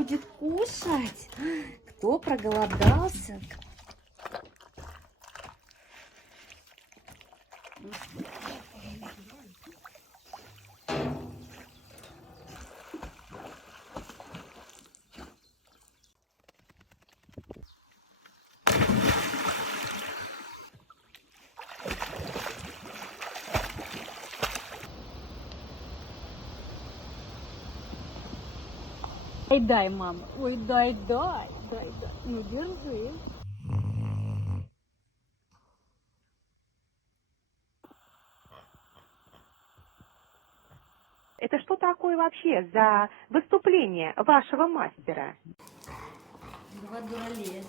будет кушать. Кто проголодался? Дай, мама. Ой, дай. Ну, держи. Это что такое вообще за выступление вашего мастера? Два дуралея.